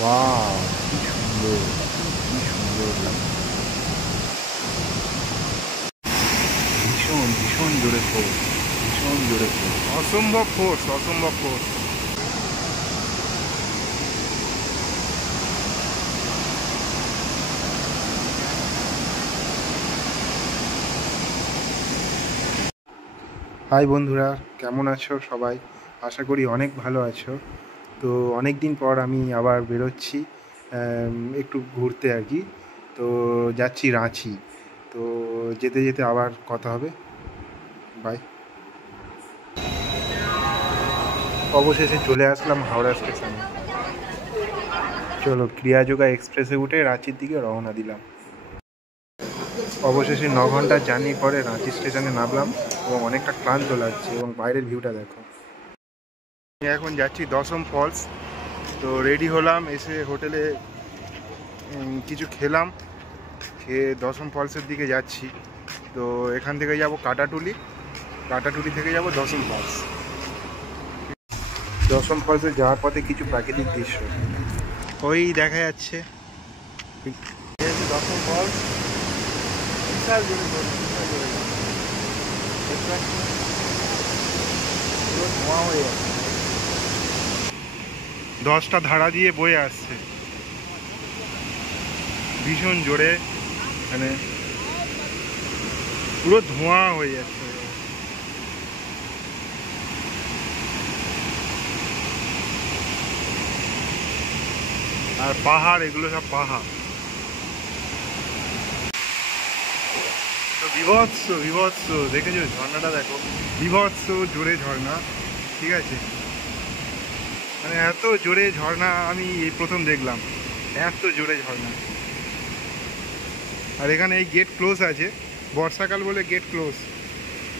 Wow, কি সুন্দর, কি সুন্দর লাগছে। ভীষণ ভীষণ জোরে ফোর্স, ভীষণ জোরে ফোর্স, অসম্ভব ফোর্স, অসম্ভব ফোর্স। হাই বন্ধুরা, কেমন আছো সবাই? আশা করি অনেক ভালো আছো। তো অনেক দিন পর আমি আবার বেরোচ্ছি একটু ঘুরতে আর কি। তো যাচ্ছি রাঁচি। তো যেতে যেতে আবার কথা হবে, বাই। অবশেষে চলে আসলাম হাওড়া স্টেশনে। চলো ক্রিয়াযোগা এক্সপ্রেসে উঠে রাঁচির দিকে রওনা দিলাম। অবশেষে 9 ঘন্টার জার্নি পরে রাঁচি স্টেশনে নামলাম এবং অনেকটা ক্লান্ত লাগছে এবং বাইরের ভিউটা দেখো। আমি এখন যাচ্ছি দশম ফলস। তো রেডি হলাম, এসে হোটেলে কিছু খেলাম, খেয়ে দশম ফলসের দিকে যাচ্ছি। তো এখান থেকে যাব কাটাটুলি, কাটাটুলি থেকে যাব দশম ফলস। দশম ফলসে যাওয়ার পথে কিছু প্রাকৃতিক দৃশ্য ওই দেখা যাচ্ছে। দশম ফলস বিশাল জোরে ধোঁয়া হয়ে যাচ্ছে, 10টা ধারা দিয়ে বয়ে আসছে ভীষণ জোরে, মানে পুরো ধোঁয়া হয়ে যাচ্ছে। আর পাহাড়, এগুলো সব পাহাড়। তো বিভৎস বিভৎস, দেখেছো ঝর্ণাটা দেখো, বিভৎস জোরে ঝর্ণা, ঠিক আছে? মানে এত জোরে ঝর্ণা আমি এই প্রথম দেখলাম, এত জোরে ঝর্ণা। আর এখানে এই গেট ক্লোজ আছে, বর্ষাকাল বলে গেট ক্লোজ,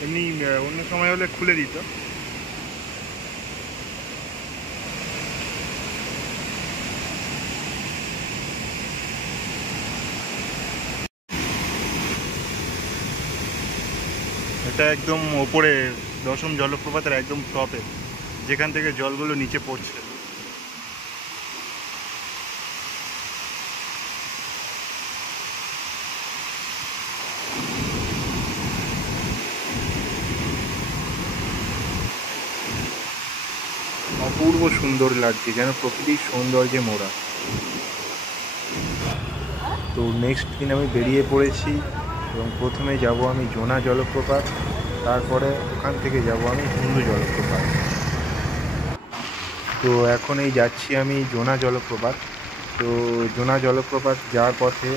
এমনি অন্য সময় হলে খুলে দিত। এটা একদম ওপরে, দশম জলপ্রপাতের একদম টপে, যেখান থেকে জলগুলো নিচে পড়ছে। অপূর্ব সুন্দর লাগছে, যেন প্রকৃতির সৌন্দর্যে মোড়া। তো নেক্সট দিন আমি বেরিয়ে পড়েছি এবং প্রথমে যাব আমি জোনা জলপ্রপাত, তারপরে ওখান থেকে যাব আমি হিন্দু জলপ্রপাত। তো এখন এই যাচ্ছি আমি জোনা জলপ্রপাত। তো জোনা জলপ্রপাত যাওয়ার পথে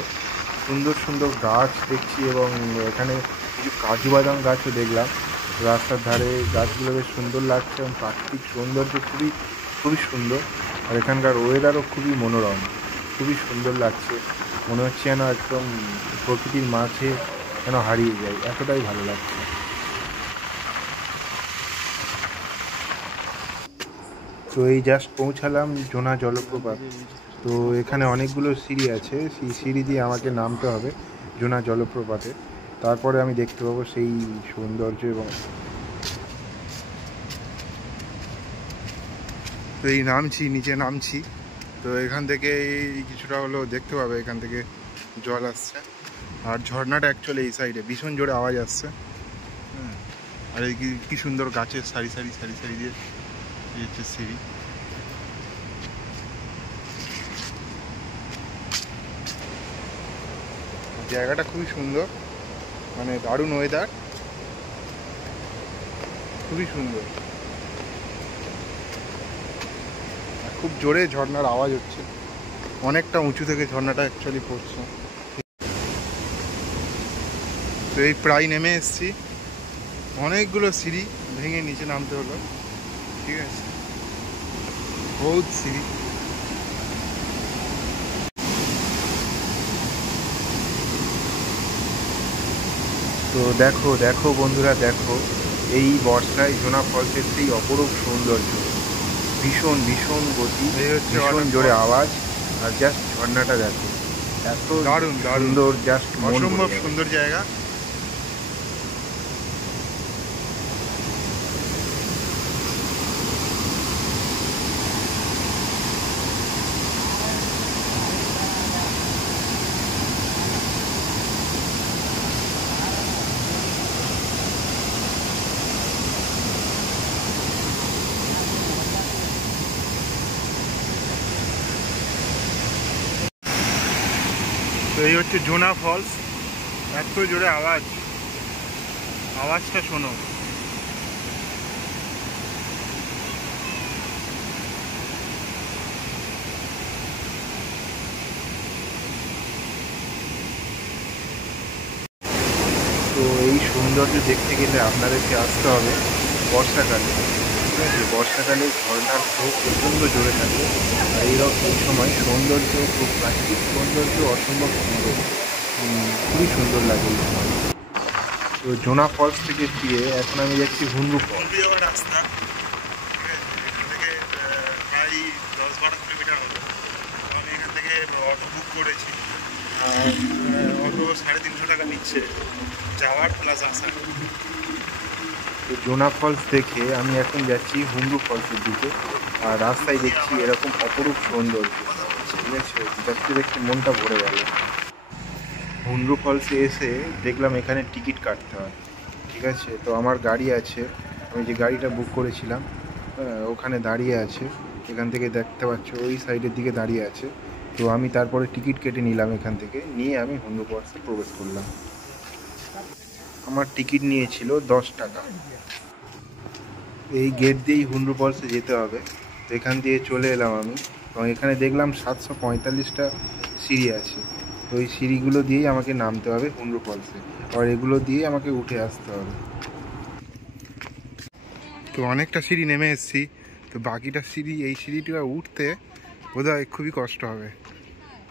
সুন্দর সুন্দর গাছ দেখছি এবং এখানে কিছু কাজু বাদাম গাছও দেখলাম রাস্তার ধারে। গাছগুলো বেশ সুন্দর লাগছে এবং প্রাকৃতিক সৌন্দর্য খুবই খুবই সুন্দর। আর এখানকার ওয়েদারও খুবই মনোরম, খুবই সুন্দর লাগছে। মনে হচ্ছে যেন একদম প্রকৃতির মাঝে যেন হারিয়ে যায়, এতটাই ভালো লাগছে। তো এই জাস্ট পৌঁছালাম জোনা জলপ্রপাত। তো এখানে অনেকগুলো সিঁড়ি আছে, সেই সিঁড়ি দিয়ে আমাকে নামতে হবে জোনা জলপ্রপাতে, তারপরে আমি দেখতে পাবো সেই সৌন্দর্য। এবং তো এই নামছি, নিচে নামছি। তো এখান থেকে এই কিছুটা হলো দেখতে পাবে, এখান থেকে জল আসছে। আর ঝর্ণাটা অ্যাকচুয়ালি এই সাইডে, ভীষণ জোরে আওয়াজ আসছে। আর এই কি সুন্দর গাছের সারি সারি সারি সারি দিয়ে এই হচ্ছে সিঁড়ি। জায়গাটা খুবই সুন্দর, মানে দারুণ ওয়েদার, খুবই সুন্দর। খুব জোরে ঝর্ণার আওয়াজ হচ্ছে, অনেকটা উঁচু থেকে ঝর্ণাটা অ্যাকচুয়ালি পড়ছে। তো এই প্রায় নেমে এসেছি, অনেকগুলো সিঁড়ি ভেঙে নিচে নামতে হলো, ঠিক আছে? বহুত সিঁড়ি। তো দেখো দেখো বন্ধুরা, দেখো এই বর্ষায় জোনা ফলসের সেই অপরূপ সৌন্দর্য, ভীষণ ভীষণ গতি, ভীষণ জোরে আওয়াজ। আর জাস্ট ঝর্ণাটা দেখো, এত দারুণ সুন্দর, জাস্ট অসম্ভব সুন্দর জায়গা। তো এই হচ্ছে জোনা ফলস। এত জোরে আওয়াজটা শোনো। তো এই সৌন্দর্য দেখতে গেলে আপনাদেরকে আসতে হবে বর্ষাকালে। ঠিক আছে, বর্ষাকালে ঝর্ণার ঢেউ প্রচণ্ড জোরে থাকে। আর এইরকম সময় সৌন্দর্য, খুব প্রাকৃতিক সৌন্দর্য অসম্ভব সুন্দর, খুবই সুন্দর লাগে এই সময়। তো জোনা ফলস থেকে ফিরে এখন আমি যাচ্ছি হুন্ডু ফলস। রাস্তা এখান থেকে প্রায় 10-12 কিলোমিটার হলো। আমি এখান থেকে অটো বুক করেছি, অটো 350 টাকা নিচ্ছে যাওয়ার প্লাস আসার। তো জোনা ফলস দেখে আমি এখন যাচ্ছি হুন্ডু ফলসের দিকে। আর রাস্তায় দেখছি এরকম অপরূপ সৌন্দর্য। ঠিক আছে, দেখতে দেখতে মনটা ভরে গেল। হুন্ডু ফলসে এসে দেখলাম এখানে টিকিট কাটতে হয়। ঠিক আছে, তো আমার গাড়ি আছে, আমি যে গাড়িটা বুক করেছিলাম ওখানে দাঁড়িয়ে আছে। এখান থেকে দেখতে পাচ্ছ ওই সাইডের দিকে দাঁড়িয়ে আছে। তো আমি তারপরে টিকিট কেটে নিলাম, এখান থেকে নিয়ে আমি হুন্ডু ফলসে প্রবেশ করলাম। আমার টিকিট নিয়েছিল 10 টাকা। এই গেট দিয়েই হুন্ডু ফলসে যেতে হবে। তো এখান দিয়ে চলে এলাম আমি, এবং এখানে দেখলাম 745টা সিঁড়ি আছে। তো ওই সিঁড়িগুলো দিয়েই আমাকে নামতে হবে হুন্ডু ফলসে, আর এগুলো দিয়েই আমাকে উঠে আসতে হবে। তো অনেকটা সিঁড়ি নেমে এসেছি। তো বাকিটা সিঁড়ি, এই সিঁড়িটা উঠতে বোধহয় খুবই কষ্ট হবে।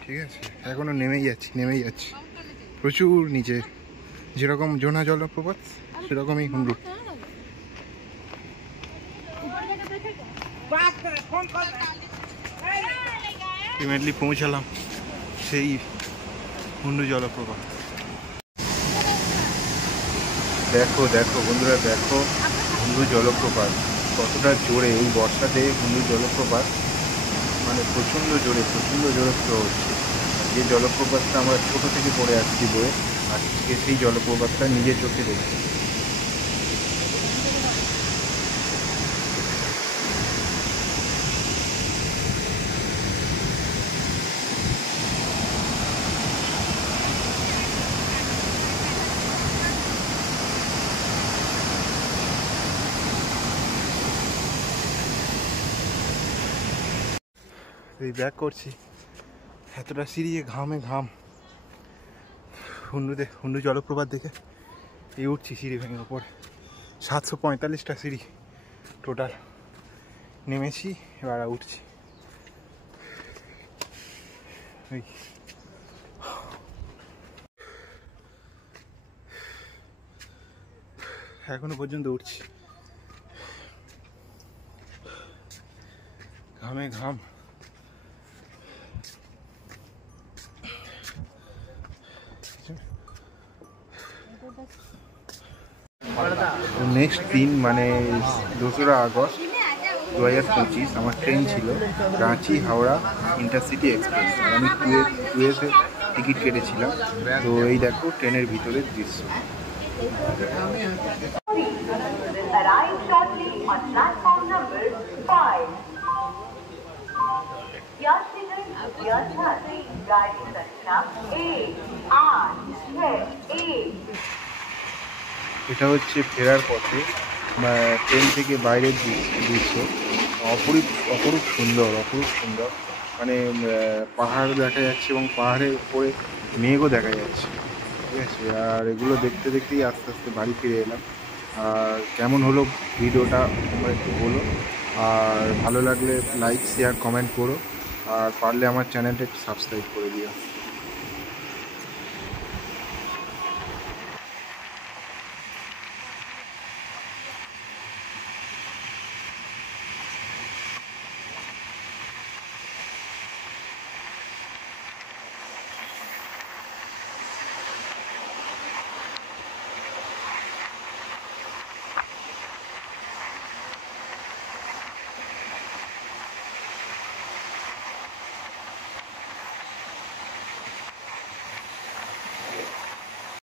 ঠিক আছে, এখনও নেমেই যাচ্ছি প্রচুর নিচে। যেরকম জোনা জলপ্রপাত সেরকমই হুন্ডু। আলটিমেটলি পৌঁছালাম সেই হুন্ডু জলপ্রপাত। দেখো বন্ধুরা, দেখো হুন্ডু জলপ্রপাত কতটা জোরে। এই বর্ষাতে হুন্ডু জলপ্রপাত মানে প্রচণ্ড জোরে ফ্লো হচ্ছে। যে জলপ্রপাতটা আমরা ছোটো থেকে পড়ে আসছি বয়ে, আজকে সেই জলপ্রপাতটা নিজের চোখে দেখছি। এই ব্যাক করছি, এতটা সিঁড়ি, ঘামে ঘাম। হুন্ডু জলপ্রপাত দেখে এই উঠছি সিঁড়ি ভেঙে ওপর। 745টা সিঁড়ি টোটাল নেমেছি, এবার উঠছি। এখনো পর্যন্ত উঠছি, ঘামে ঘাম। নেক্সট দিন মানে 2রা আগস্ট 2025 আমার ট্রেন ছিল রাঁচি হাওড়া ইন্টারসিটি এক্সপ্রেস। আর আমি টুয়েসে টিকিট কেটেছিলাম। তো এই দেখো ট্রেনের ভিতরের দৃশ্য। এটা হচ্ছে ফেরার পথে ট্রেন থেকে বাইরের দৃশ্য। অপরূপ সুন্দর। মানে পাহাড় দেখা যাচ্ছে এবং পাহাড়ের উপরে মেঘও দেখা যাচ্ছে। ঠিক আছে, আর এগুলো দেখতে দেখতেই আস্তে আস্তে বাড়ি ফিরে এলাম। আর কেমন হলো ভিডিওটা তোমরা একটু বলো, আর ভালো লাগলে লাইক শেয়ার কমেন্ট করো, আর পারলে আমার চ্যানেলটা একটু সাবস্ক্রাইব করে দিও।